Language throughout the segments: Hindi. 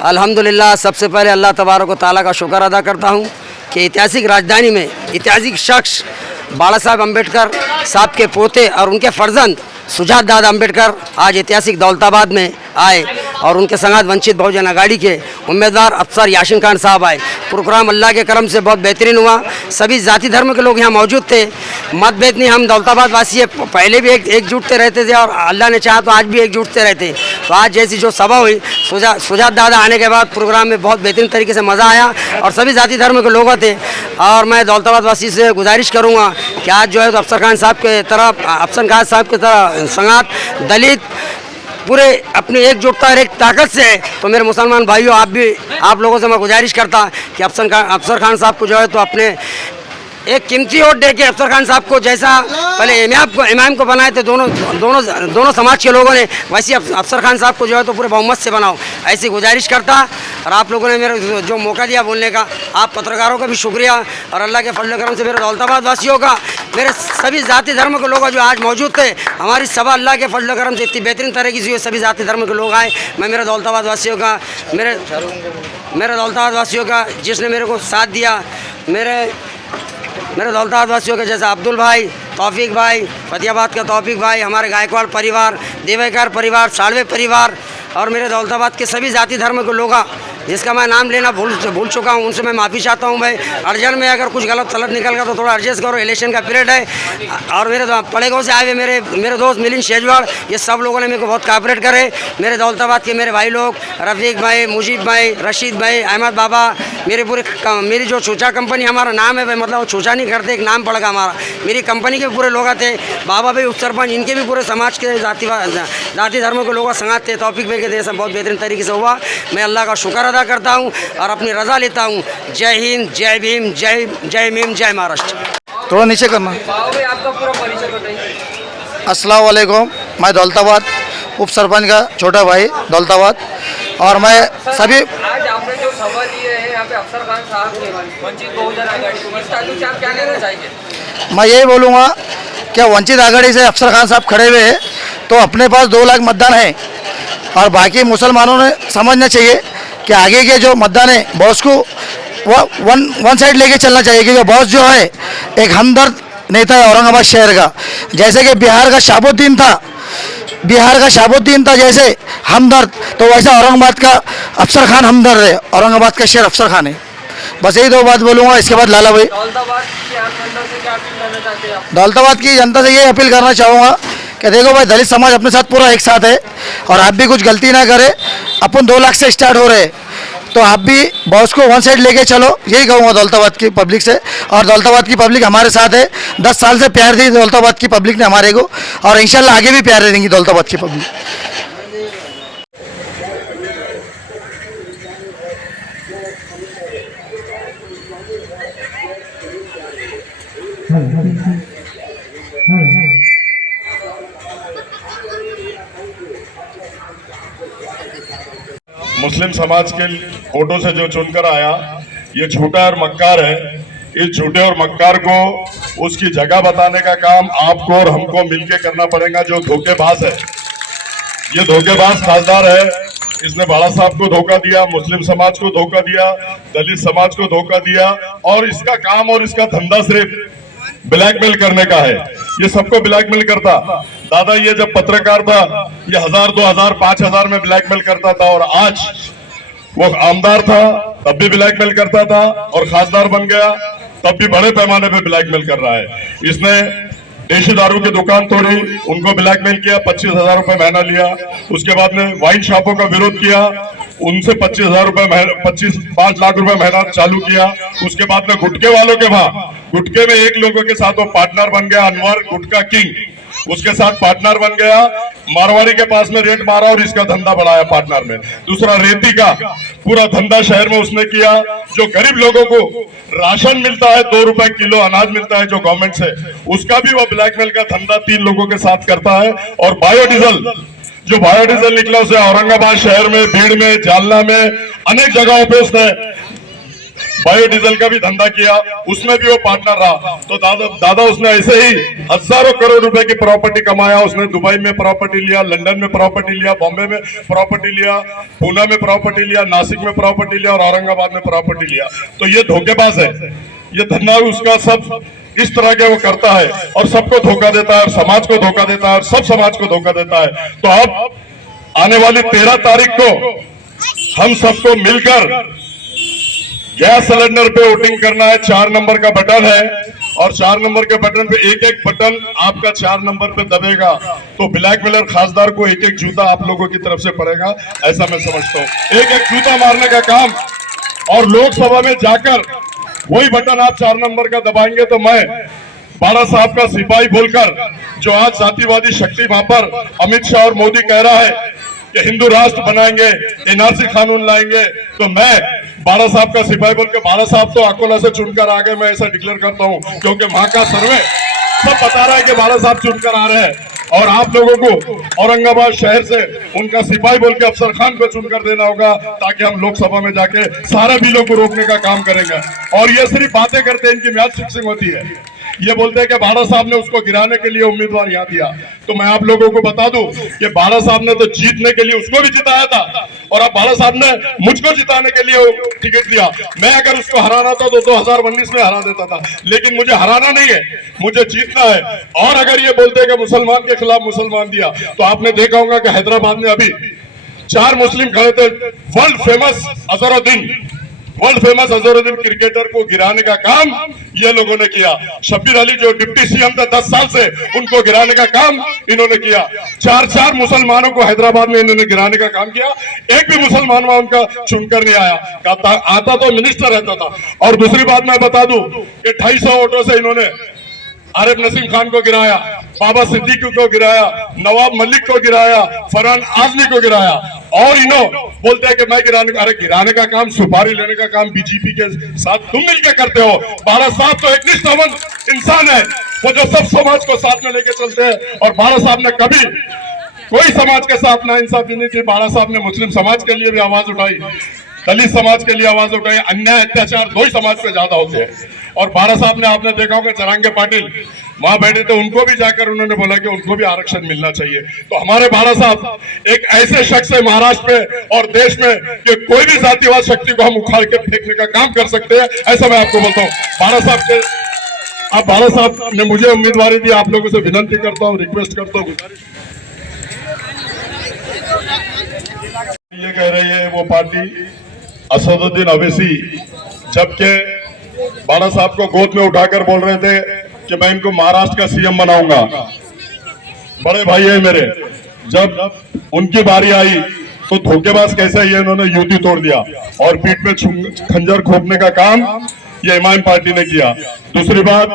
अल्हम्दुलिल्लाह, सबसे पहले अल्लाह तबारक व तआला का शुक्र अदा करता हूँ कि ऐतिहासिक राजधानी में ऐतिहासिक शख्स बाला साहब अम्बेडकर साहब के पोते और उनके फर्जंद सुजात दादा अम्बेडकर आज ऐतिहासिक दौलताबाद में आए और उनके संगात वंचित बहुजन अघाड़ी के उम्मीदवार अफसर यासीन खान साहब आए। प्रोग्राम अल्लाह के करम से बहुत बेहतरीन हुआ। सभी जाति धर्म के लोग यहाँ मौजूद थे। मतभेद नहीं, हम दौलताबाद वासी पहले भी एकजुटते रहते थे और अल्लाह ने चाहा तो आज भी एकजुटते रहते। तो आज जैसी जो सभा हुई सुजात दादा आने के बाद प्रोग्राम में बहुत बेहतरीन तरीके से मज़ा आया और सभी जाति धर्म के लोग थे। और मैं दौलताबाद वासी से गुजारिश करूँगा कि आज जो है तो अफसर खान साहब के तरह संगात दलित पूरे अपनी एकजुटता और एक ताकत से है। तो मेरे मुसलमान भाइयों, आप लोगों से मैं गुजारिश करता कि अफसर खान साहब को जो है तो अपने एक कीमती वोट दे के अफसर खान साहब को जैसा पहले इमाम को बनाए थे दोनों समाज के लोगों ने, वैसे अफसर खान साहब को जो है तो पूरे बहुमत से बनाओ, ऐसी गुजारिश करता। और आप लोगों ने मेरे जो मौका दिया बोलने का, आप पत्रकारों का भी शुक्रिया और अल्लाह के फजल करम से मेरे दौलताबाद वासियों का, मेरे सभी जाति धर्म के लोग जो आज मौजूद थे। हमारी सभा अल्लाह के फजल करम से इतनी बेहतरीन तरीके से सभी जाति धर्म के लोग आए। मैं मेरे दौलताबाद वासियों का जिसने मेरे को साथ दिया, मेरे दौलताबाद वासियों के जैसे अब्दुल भाई, तौफीक भाई, फतियाबाद का तौफीक भाई, हमारे गायकवाड़ परिवार, देवेकर परिवार, साड़वे परिवार और मेरे दौलताबाद के सभी जाति धर्म के लोग जिसका मैं नाम लेना भूल चुका हूँ, उनसे मैं माफ़ी चाहता हूँ। भाई अर्जन में अगर कुछ गलत सलत निकल गया तो थोड़ा एडजस्ट करो, इलेक्शन का पीरियड है। और मेरे पड़ेगांव से आए हुए मेरे दोस्त मिलिंद शेजवाड़, ये सब लोगों ने मेरे को बहुत कोऑपरेट करे। मेरे दौलताबाद के मेरे भाई लोग रफ़ीक भाई, मुजीब भाई, रशीद भाई, अहमद बाबा, मेरी जो छूचा कंपनी हमारा नाम है भाई, मतलब वो छूचा नहीं करते, एक नाम पड़ेगा हमारा। मेरी कंपनी के पूरे लोग थे, बाबा भाई उप सरपंच, इनके भी पूरे समाज के जाति धर्मों के लोग संगात थे। तौफीक भाई के देश में बहुत बेहतरीन तरीके से हुआ। मैं अल्लाह का शुक्र अदा करता हूँ और अपनी रजा लेता हूँ। जय हिंद, जय भीम, जय मीम, जय महाराष्ट्र। थोड़ा नीचे करना। आपका पूरा परिचय बताइए। अस्सलाम वालेकुम, मैं दौलताबाद उप सरपंच का छोटा भाई दौलताबाद। और मैं सभी आज आपने जो सभा दी है यहाँ पे अफसर खान साहब के वंचित बहुजन आघाड़ी, इस ताल्लुक से आप क्या कहना चाहेंगे? मैं यही बोलूँगा कि वंचित आघाड़ी से अफसर खान साहब खड़े हुए हैं तो अपने पास 2 लाख मतदान है और बाकी मुसलमानों ने समझना चाहिए कि आगे के जो मतदान है बॉस को वन साइड लेके चलना चाहिए, क्योंकि बॉस जो है एक हमदर्द नेता है औरंगाबाद शहर का। जैसे कि बिहार का शाबुद्दीन था जैसे हमदर्द, तो वैसा औरंगाबाद का अफसर खान हमदर्द है, औरंगाबाद का शहर अफसर खान है। बस यही 2 बात बोलूँगा। इसके बाद लाला भाई, दौलताबाद की जनता से ये अपील करना चाहूँगा कि देखो भाई, दलित समाज अपने साथ पूरा एक साथ है और आप भी कुछ गलती ना करें। अपन 2 लाख से स्टार्ट हो रहे हैं तो आप भी बॉस को वन साइड लेके चलो, यही कहूँगा दौलताबाद की पब्लिक से। और दौलताबाद की पब्लिक हमारे साथ है, 10 साल से प्यार दी दौलताबाद की पब्लिक ने हमारे को, और इंशाल्लाह आगे भी प्यार देंगी दौलताबाद की पब्लिक। मुस्लिम समाज के वोटों से जो चुनकर आया, ये झूठा और मक्कार है। इस झूठे और मक्कार को उसकी जगह बताने का काम आपको और हमको मिलके करना पड़ेगा। जो धोखेबाज है, ये धोखेबाज खासदार है। इसने बाला साहब को धोखा दिया, मुस्लिम समाज को धोखा दिया, दलित समाज को धोखा दिया, और इसका काम और इसका धंधा सिर्फ ब्लैकमेल करने का है। ये सबको ब्लैकमेल करता। दादा ये जब पत्रकार था ये 1000, 2000, 5000 में ब्लैकमेल करता था, और आज वो आमदार था तब भी ब्लैकमेल करता था, और खासदार बन गया तब भी बड़े पैमाने पे ब्लैकमेल कर रहा है। इसने देशी दारू की दुकान तोड़ी, उनको ब्लैकमेल किया, 25,000 रुपए महीना लिया। उसके बाद में वाइन शॉपों का विरोध किया, उनसे 25,000 रुपए 5 लाख रुपए महीना चालू किया। उसके बाद में गुटके वालों के वहां गुटके में एक लोगों के साथ वो पार्टनर बन गया, अनवर गुटका किंग, उसके साथ पार्टनर बन गया। मारवाड़ी के पास में रेट मारा और इसका धंधा बढ़ाया पार्टनर में। दूसरा रेती का पूरा धंधा शहर में उसने किया। जो गरीब लोगों को राशन मिलता है, 2 रुपए किलो अनाज मिलता है जो गवर्नमेंट से, उसका भी वो ब्लैकमेल का धंधा 3 लोगों के साथ करता है। और बायोडीजल निकला उसे औरंगाबाद शहर में, भीड़ में, जालना में, अनेक जगहों पे उसने बायोडीजल का भी धंधा किया, उसमें भी वो पार्टनर रहा। तो दादा उसने ऐसे ही हजारों करोड़ रुपए की प्रॉपर्टी कमाया। उसने दुबई में प्रॉपर्टी लिया, लंदन में प्रॉपर्टी लिया, बॉम्बे में प्रॉपर्टी लिया, पूना में प्रॉपर्टी लिया, नासिक में प्रॉपर्टी लिया और औरंगाबाद में प्रॉपर्टी लिया। तो ये धोखेबाज है, ये धंधा उसका सब इस तरह के वो करता है और सबको धोखा देता है और समाज को धोखा देता है और सब समाज को धोखा देता है। तो अब आने वाली 13 तारीख को हम सबको मिलकर गैस सिलेंडर पे वोटिंग करना है। 4 नंबर का बटन है और 4 नंबर के बटन पे एक एक बटन आपका 4 नंबर पे दबेगा तो ब्लैकमेलर खासदार को एक एक जूता आप लोगों की तरफ से पड़ेगा, ऐसा मैं समझता हूँ। एक एक जूता मारने का काम, और लोकसभा में जाकर वही बटन आप 4 नंबर का दबाएंगे तो मैं बाड़ा साहब का सिपाही बोलकर, जो आज जातिवादी शक्ति वहां पर अमित शाह और मोदी कह रहा है कि हिंदू राष्ट्र बनाएंगे, एनआरसी कानून लाएंगे, तो मैं बाड़ा साहब का सिपाही बोल के, बाड़ा साहब तो अकोला से चुनकर आ गए, मैं ऐसा डिक्लेयर करता हूं क्योंकि वहां का सर्वे सब बता रहा है कि बाड़ा साहब चुनकर आ रहे हैं। और आप लोगों को औरंगाबाद शहर से उनका सिपाही बोल के अफसर खान को चुनकर देना होगा ताकि हम लोकसभा में जाके सारे बिलों को रोकने का काम करेंगे। और ये सिर्फ बातें करते हैं, इनकी म्याद फिक्सिंग होती है। ये बोलते हैं कि बाड़ा साहब ने उसको गिराने के लिए उम्मीदवार यहाँ दिया। तो मैं आप लोगों को बता दूं कि बाड़ा साहब ने तो जीतने के लिए उसको भी जिताया था और अब बाड़ा साहब ने मुझको जिताने के लिए टिकट दिया। मैं अगर उसको हराना था तो 2019 में हरा देता था, लेकिन मुझे हराना नहीं है, मुझे जीतना है। और अगर ये बोलते हैं कि मुसलमान के खिलाफ मुसलमान दिया, तो आपने देखा होगा कि हैदराबाद में अभी 4 मुस्लिम खड़े थे। वर्ल्ड फेमस अजहरुद्दीन क्रिकेटर को गिराने का काम ये लोगों ने किया। शब्बीर अली जो डिप्टी सीएम थे 10 साल से, उनको गिराने का काम इन्होंने किया। 4 मुसलमानों को हैदराबाद में इन्होंने गिराने का काम किया। एक भी मुसलमान वहां उनका चुनकर नहीं आया, आता तो मिनिस्टर रहता था। और दूसरी बात मैं बता दूं कि 250 वोटों से इन्होंने आरिफ नसीम खान को गिराया, बाबा सिद्दीकी को गिराया, नवाब मलिक को गिराया, फरहान आजमी को गिराया। और इन्हों बोलते हैं कि मैं गिराने का काम, सुपारी लेने का काम बीजेपी के साथ तुम मिलकर करते हो। बाड़ा साहब तो एक निष्ठावान इंसान है, वो जो सब समाज को साथ में लेके चलते हैं। और बाड़ा साहब ने कभी कोई समाज के साथ ना इंसाफी नहीं की। बाड़ा साहब ने मुस्लिम समाज के लिए भी आवाज उठाई, दलित समाज के लिए आवाज उठाई। अन्याय अत्याचार 2 ही समाज पे ज्यादा होते हैं। और बाड़ा साहब ने, आपने देखा होगा जरांगे पाटिल वहां बैठे थे, उनको भी जाकर उन्होंने बोला कि उनको भी आरक्षण मिलना चाहिए। तो हमारे बाड़ा साहब एक ऐसे शख्स है महाराष्ट्र में और देश में कि कोई भी जातिवाद शक्ति को हम उखाड़ के फेंकने का काम कर सकते हैं, ऐसा मैं आपको बोलता हूँ। बाड़ा साहब ने मुझे उम्मीदवारी दी, आप लोगों से विनती करता हूँ, रिक्वेस्ट करता हूँ, ये कह रही है वो पार्टी असदुद्दीन अवैसी, जबकि बाड़ा साहब को गोद में उठाकर बोल रहे थे कि मैं इनको महाराष्ट्र का सीएम बनाऊंगा। बड़े भाई है मेरे, जब उनकी बारी आई तो धोखेबाज कैसे ये इन्होंने युति तोड़ दिया और पीठ में खंजर खोपने का काम ये इमाम पार्टी ने किया। दूसरी बात,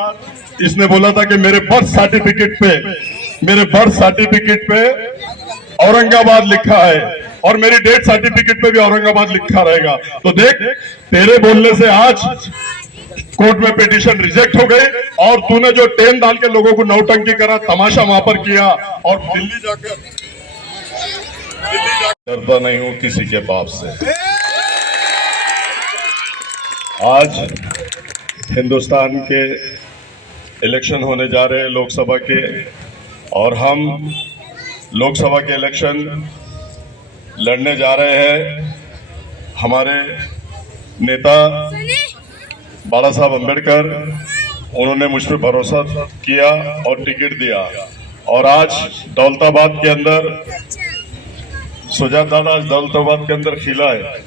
इसने बोला था कि मेरे बर्थ सर्टिफिकेट पे औरंगाबाद लिखा है और मेरी डेथ सर्टिफिकेट पे भी औरंगाबाद लिखा रहेगा। तो देख, तेरे बोलने से आज कोर्ट में पिटीशन रिजेक्ट हो गई और तूने जो टेन डाल के लोगों को नौटंकी करा, तमाशा वहां पर किया और दिल्ली जाकर डरता नहीं हूं किसी के बाप से। आज हिंदुस्तान के इलेक्शन होने जा रहे हैं लोकसभा के, और हम लोकसभा के इलेक्शन लड़ने जा रहे हैं। हमारे नेता बाड़ा साहब अम्बेडकर, उन्होंने मुझ पर भरोसा किया और टिकट दिया। और आज दौलताबाद के अंदर सुजात दादा आज दौलताबाद के अंदर खिला है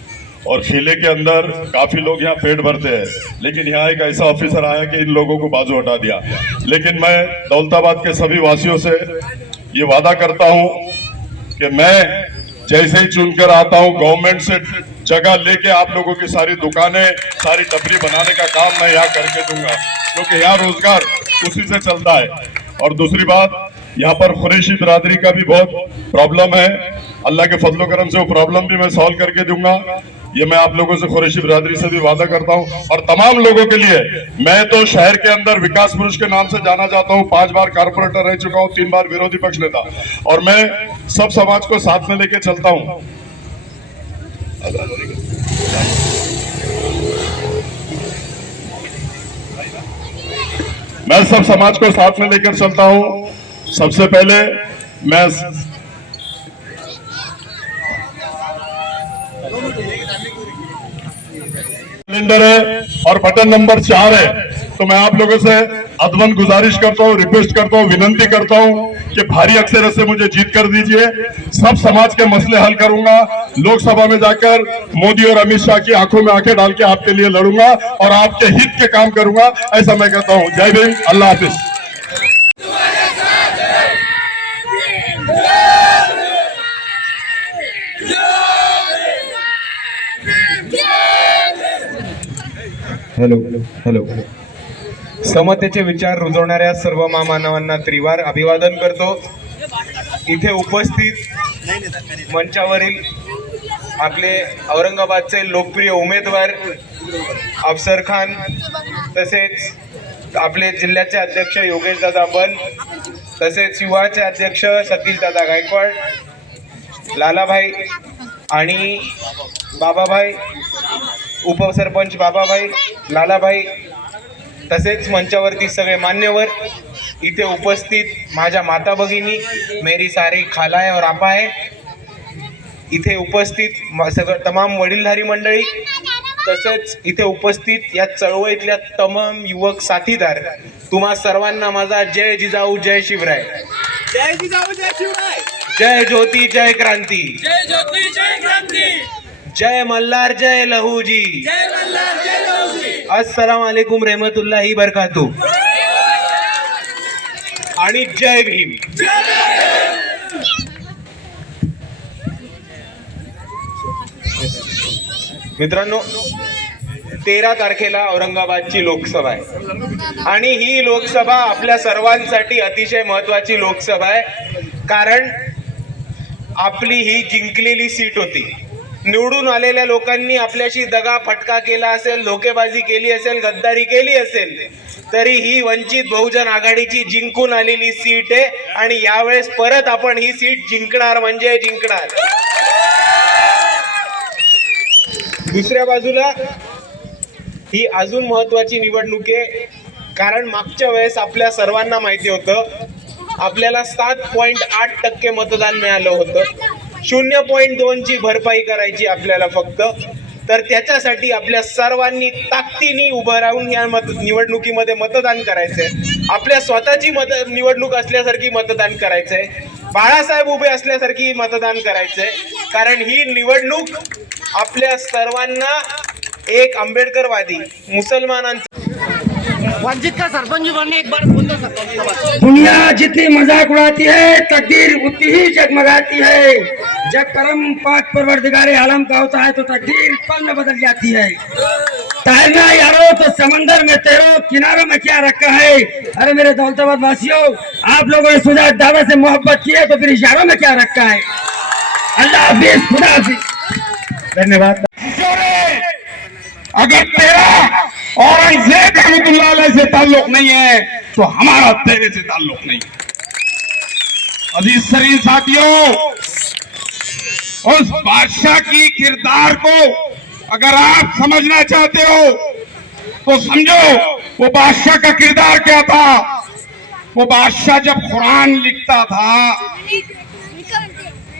और खिले के अंदर काफी लोग यहाँ पेट भरते हैं, लेकिन यहाँ एक ऐसा ऑफिसर आया कि इन लोगों को बाजू हटा दिया। लेकिन मैं दौलताबाद के सभी वासियों से ये वादा करता हूँ कि मैं जैसे ही चुनकर आता हूं, गवर्नमेंट से जगह लेके आप लोगों की सारी दुकानें, सारी टपरी बनाने का काम मैं यहाँ करके दूंगा, क्योंकि यहाँ रोजगार उसी से चलता है। और दूसरी बात, यहाँ पर कुरैशी बिरादरी का भी बहुत प्रॉब्लम है, अल्लाह के फजलो करम से वो प्रॉब्लम भी मैं सॉल्व करके दूंगा। ये मैं आप लोगों से कुरैशी बिरादरी से भी वादा करता हूं। और तमाम लोगों के लिए, मैं तो शहर के अंदर विकास पुरुष के नाम से जाना जाता हूं, 5 बार कारपोरेटर रह चुका हूं, 3 बार विरोधी पक्ष नेता, और मैं सब समाज को साथ में लेके चलता हूं। मैं सब समाज को साथ में लेकर चलता हूं। सबसे पहले मैं सिलेंडर है और बटन नंबर 4 है, तो मैं आप लोगों से अदबन गुजारिश करता हूँ, रिक्वेस्ट करता हूँ, विनंती करता हूँ कि भारी अक्सर से मुझे जीत कर दीजिए। सब समाज के मसले हल करूंगा। लोकसभा में जाकर मोदी और अमित शाह की आंखों में आंखें डाल के आपके लिए लड़ूंगा और आपके हित के काम करूंगा, ऐसा मैं कहता हूँ। जय भीम, अल्लाह हाफिज। हॅलो समतेचे विचार रुजवणाऱ्या सर्व महामानवांना त्रिवार अभिवादन करतो। इथे उपस्थित मंचावरील आपले औरंगाबादचे लोकप्रिय उमेदवार अफसर खान, तसेच आपले जिल्ह्याचे अध्यक्ष योगेश दादा बन, तसेच युवाचे अध्यक्ष सतीश दादा गायकवाड, लालाभाई आणि बाबाभाई, उपसरपंच बाबाभाई, लालाभाई, तसेच मंचावरती सगळे मान्यवर, इथे उपस्थित माझ्या माता भगिनी, मेरी सारी खालाय और आपा आहे, इथे उपस्थित सगळं तमाम वडीलधारी मंडळी, तसेच इथे उपस्थित या चळवळीतल्या तमाम युवक साथीदार, तुम्हा सर्वांना माझा जय जिजाऊ जय शिवराय, जय जिजाऊ जय शिवराय, जय ज्योती जय क्रांती, जय ज्योती जय क्रांती, जय मल्हार जय लहूजी, जय मल्हार जय लहूजी, अस्सलाम वालेकुम रहमतुल्लाही बरकातू आणि जय भीम। मित्रांनो, 13 तारखेला औरंगाबादची लोकसभा आहे आणि ही लोकसभा आपल्या सर्वांसाठी अतिशय महत्त्वाची लोकसभा आहे, कारण आपली ही जिंकलेली सीट होती। निवडून आलेल्या लोकांनी आपल्याशी दगा फटका केला असेल, धोकेबाजी केली असेल, गद्दारी केली असेल, तरी ही वंचित बहुजन आघाडीची जिंकून आलेली सीट आहे आणि यावेळेस परत आपण ही सीट जिंकणार म्हणजे जिंकणार। दुसऱ्या बाजूला ही अजून महत्त्वाची निवडणूक आहे, कारण मागच्या वेळेस आपल्या सर्वांना माहिती होतं आपल्याला 7.8% मतदान मिळालं होतं, 0.2 ची भरपाई करायची आपल्याला फक्त। तर त्याच्यासाठी आपल्या सर्वांनी ताकदीने उभं राहून या निवडणुकीमध्ये मतदान करायचंय। आपल्या स्वतःची निवडणूक असल्यासारखी मतदान करायचंय, बाळासाहेब उभे असल्यासारखी मतदान करायचंय, कारण ही निवडणूक आपल्या सर्वांना एक आंबेडकरवादी मुसलमानांचा वंचित का सरपंच बनने एक बार बोल दो सरपंच। दुनिया जितनी मजाक उड़ाती है, तकदीर उतनी ही जगमगाती है। जब करम पाक परवरदिगार आलम का होता है तो तकदीर पल में बदल जाती है। तैरना यारो तो समंदर में तैरो, किनारों में क्या रखा है। अरे मेरे दौलताबाद वासियों, आप लोगों ने सुजात दादा से मोहब्बत की है तो फिर इशारों में क्या रखा है। अल्लाह हाफिज, खुदा हाफिज, धन्यवाद। अगर तेरा औरंगजेब रहमतुल्लाह अलैह से ताल्लुक नहीं है तो हमारा तेरे से ताल्लुक नहीं। अजीज शरीफ साथियों, उस बादशाह की किरदार को अगर आप समझना चाहते हो तो समझो वो बादशाह का किरदार क्या था। वो बादशाह जब कुरान लिखता था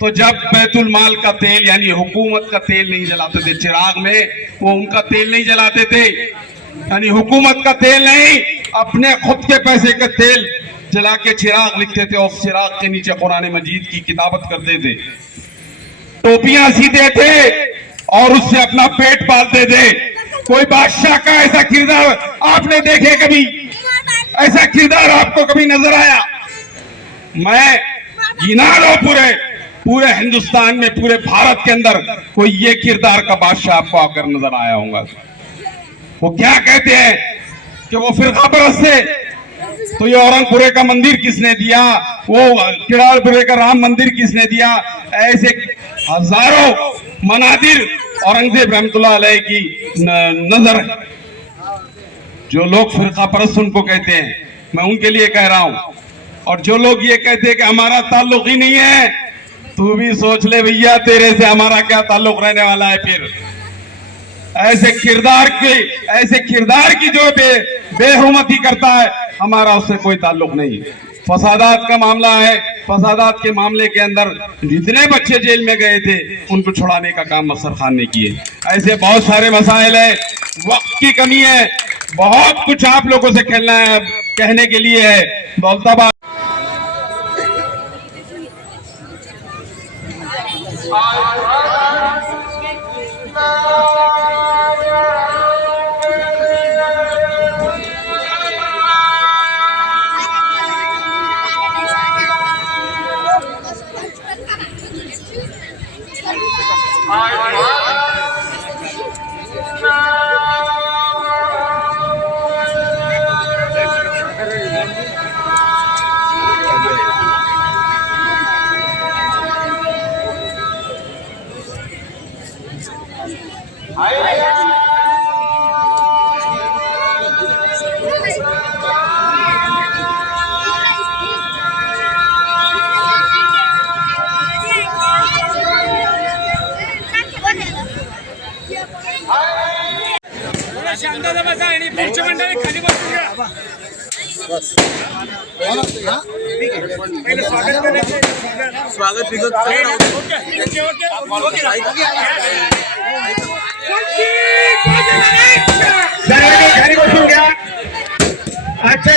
तो जब बैतुल माल का तेल यानी हुकूमत का तेल नहीं जलाते थे चिराग में, वो उनका तेल नहीं जलाते थे, यानी हुकूमत का तेल नहीं, अपने खुद के पैसे का तेल जला के चिराग लिखते थे और चिराग के नीचे कुरान मजीद की किताबत करते थे, टोपियां सीते थे और उससे अपना पेट पालते थे। कोई बादशाह का ऐसा किरदार आपने देखे कभी? ऐसा किरदार आपको कभी नजर आया? मैं गिना लो पूरे हिंदुस्तान में, पूरे भारत के अंदर कोई ये किरदार का बादशाह आपको आकर नजर आया होगा। वो क्या कहते हैं कि वो फिरका परस्त थे, तो ये औरंगपुरे का मंदिर किसने दिया, वो किराड़पुरे का राम मंदिर किसने दिया, ऐसे हजारों मनादिर औरंगजेब रहमतुल्लाह अलैह की नजर। जो लोग फिरका परस्त उनको कहते हैं, मैं उनके लिए कह रहा हूं। और जो लोग ये कहते हैं कि हमारा ताल्लुक ही नहीं है, तू भी सोच ले भैया तेरे से हमारा क्या ताल्लुक रहने वाला है। फिर ऐसे किरदार की जो बेहुमती करता है, हमारा उससे कोई ताल्लुक नहीं। फसादात का मामला है, फसादात के मामले के अंदर जितने बच्चे जेल में गए थे उनको छुड़ाने का काम अफसर खान ने किए। ऐसे बहुत सारे मसाइल है, वक्त की कमी है, बहुत कुछ आप लोगों से कहने के लिए है। दौलताबाद घरी बसून घ्या। अच्छा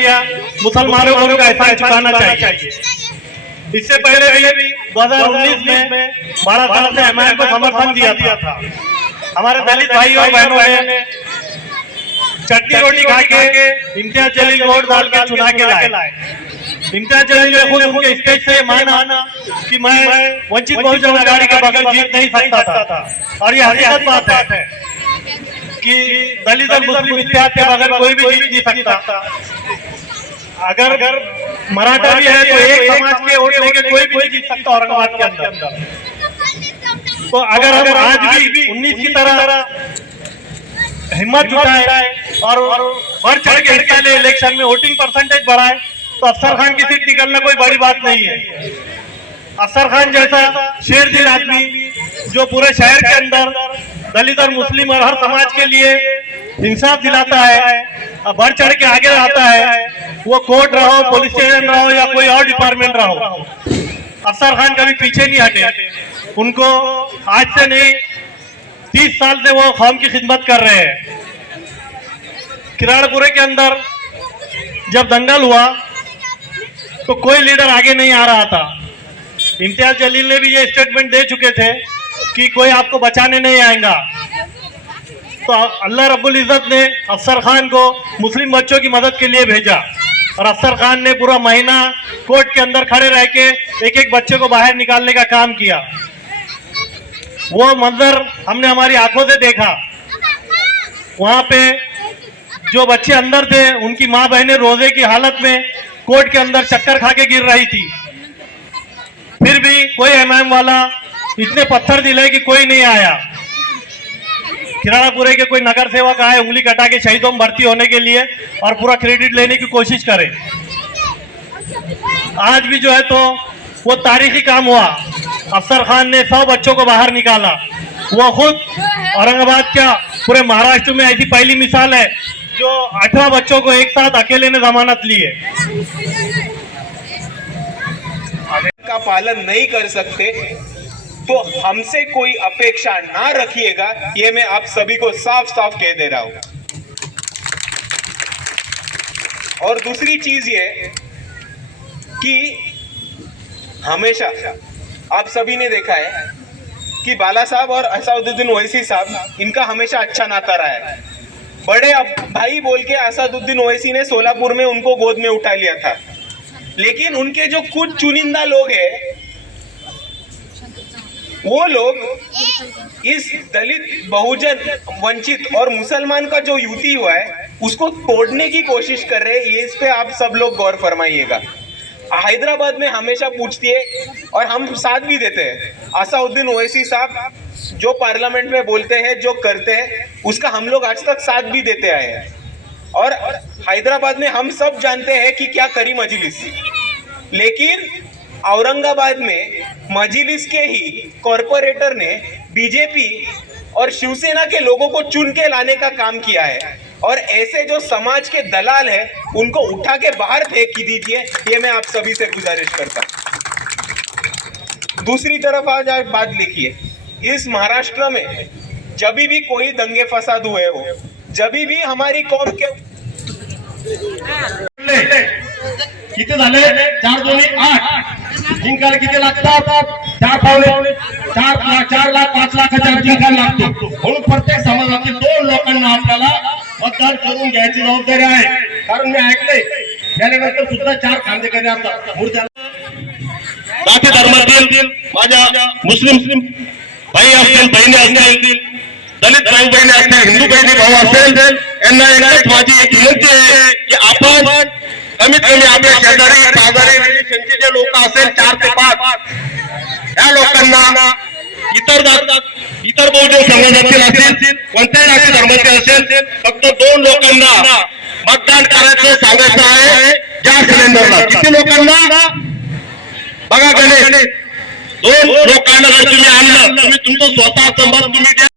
या मुसलमानों को ऐसा चुकाना चाहिए। इससे पहले भी 2019 में 12 साल से एमआईएम को समर्थन दिया था। हमारे दलित भाई और बहनों ने चटनी रोटी खा के इम्तियाज जलील वोट डाल के चुना के लाए। इम्तियाज जलील ने खुद उनके स्टेज से माना कि मैं वंचित बहुजन आघाड़ी के बगैर जीत नहीं सकता था, और ये हकीकत बात है कि दलित और मुस्लिम इत्तेहाद के बगैर कोई भी जीत नहीं सकता। अगर मराठा भी है तो एक समाज के वोट लेके कोई भी जीत सकता औरंगाबाद के अंदर। तो अगर हम आज भी 19 की तरह हिम्मत जुटाए और बढ़ चढ़ के हिस्सा ले, इलेक्शन में वोटिंग परसेंटेज बढ़ाए, तो अफसर खान की सीट निकलना कोई बड़ी बात नहीं है। अफसर खान जैसा शेर दिल आदमी जो पूरे शहर के अंदर दलित और मुस्लिम और हर समाज के लिए इंसाफ दिलाता है, बढ़ चढ़ के आगे आता है, वो कोर्ट रहो, पुलिस स्टेशन रहो या कोई और डिपार्टमेंट रहो, अफसर खान कभी पीछे नहीं हटे। उनको आज से नहीं 30 साल से वो कौम की खिदमत कर रहे हैं। किराड़पुरे के अंदर जब दंगल हुआ तो कोई लीडर आगे नहीं आ रहा था। इम्तियाज जलील ने भी ये स्टेटमेंट दे चुके थे कि कोई आपको बचाने नहीं आएगा। तो अल्लाह रब्बुल इज्जत ने अफसर खान को मुस्लिम बच्चों की मदद के लिए भेजा, और अफसर खान ने पूरा महीना कोर्ट के अंदर खड़े रह के एक एक बच्चे को बाहर निकालने का काम किया। वो मंजर हमने हमारी आंखों से देखा। वहां पे जो बच्चे अंदर थे उनकी माँ बहनें रोजे की हालत में कोर्ट के अंदर चक्कर खा के गिर रही थी। फिर भी कोई एमआईएम वाला इतने पत्थर दिले कि कोई नहीं आया। किराड़ापुरे के कोई नगर सेवक आए उंगली कटा के शहीदों में भर्ती होने के लिए और पूरा क्रेडिट लेने की कोशिश करे। आज भी जो है तो वो तारीखी काम हुआ। अफसर खान ने 100 बच्चों को बाहर निकाला। वो खुद औरंगाबाद का पूरे महाराष्ट्र में ऐसी पहली मिसाल है जो 18 बच्चों को एक साथ अकेले ने जमानत ली है। का पालन नहीं कर सकते तो हमसे कोई अपेक्षा ना रखिएगा, ये मैं आप सभी को साफ साफ कह दे रहा हूं। और दूसरी चीज ये कि हमेशा आप सभी ने देखा है कि बाला साहब और असदुद्दीन ओवैसी साहब, इनका हमेशा अच्छा नाता रहा है। बड़े भाई बोल के असदुद्दीन ओवैसी ने सोलापुर में उनको गोद में उठा लिया था, लेकिन उनके जो कुछ चुनिंदा लोग हैं वो लोग इस दलित, बहुजन, वंचित और मुसलमान का जो युति हुआ है उसको तोड़ने की कोशिश कर रहे हैं। ये इस पे आप सब लोग गौर फरमाइएगा। हैदराबाद में हमेशा पूछती है और हम साथ भी देते हैं। असाउद्दीन ओवैसी साहब जो पार्लियामेंट में बोलते हैं, जो करते हैं, उसका हम लोग आज तक साथ भी देते आए हैं। और हैदराबाद में हम सब जानते हैं कि क्या करी मजलिस, लेकिन औरंगाबाद में मजलिस के ही कॉरपोरेटर ने बीजेपी और शिवसेना के लोगों को चुन के लाने का काम किया है। और ऐसे जो समाज के दलाल हैं उनको उठा के बाहर फेंक दीजिए, ये मैं आप सभी से गुजारिश करता हूं। दूसरी तरफ आज आप बात लिखिए, इस महाराष्ट्र में जब भी कोई दंगे फसाद हुए हो, जब भी हमारी कौम के किती झाले 4 2 8 जिंकायला किती लागतात 4 लाख 5 लाखाच्या जिंकायला लागतो म्हणून प्रत्येक समाजातील 2 लोकांना आपल्याला मतदान करून घ्यायची जबाबदारी आहे। कारण मी ऐकलंय त्यानंतर सुद्धा 4 खांदेकरी असतात मूर्त्याला जाती धर्मातील माझ्या मुस्लिम भाई असतील, बहिणी असतील, दलित भाई बहिणी असतील, हिंदू बहिणी भाऊ असेल, यांना एकच माझी एक विनंती आहे की आपण कमीत कमी आपल्या शेजारी पाजारी रिलेशनचे जे लोक असेल 4 ते 5 या लोकांना इतर बहुजन समाजातील असतील, कोणत्याही जाती धर्माचे असेल, फक्त 2 लोकांना मतदान करायचं सांगायचं आहे गॅस सिलेंडरला। किती लोकांना बघा गणेश 2 लोकांना जर तुम्ही आणलं, तुम्ही तुमचं स्वतःचं मत तुम्ही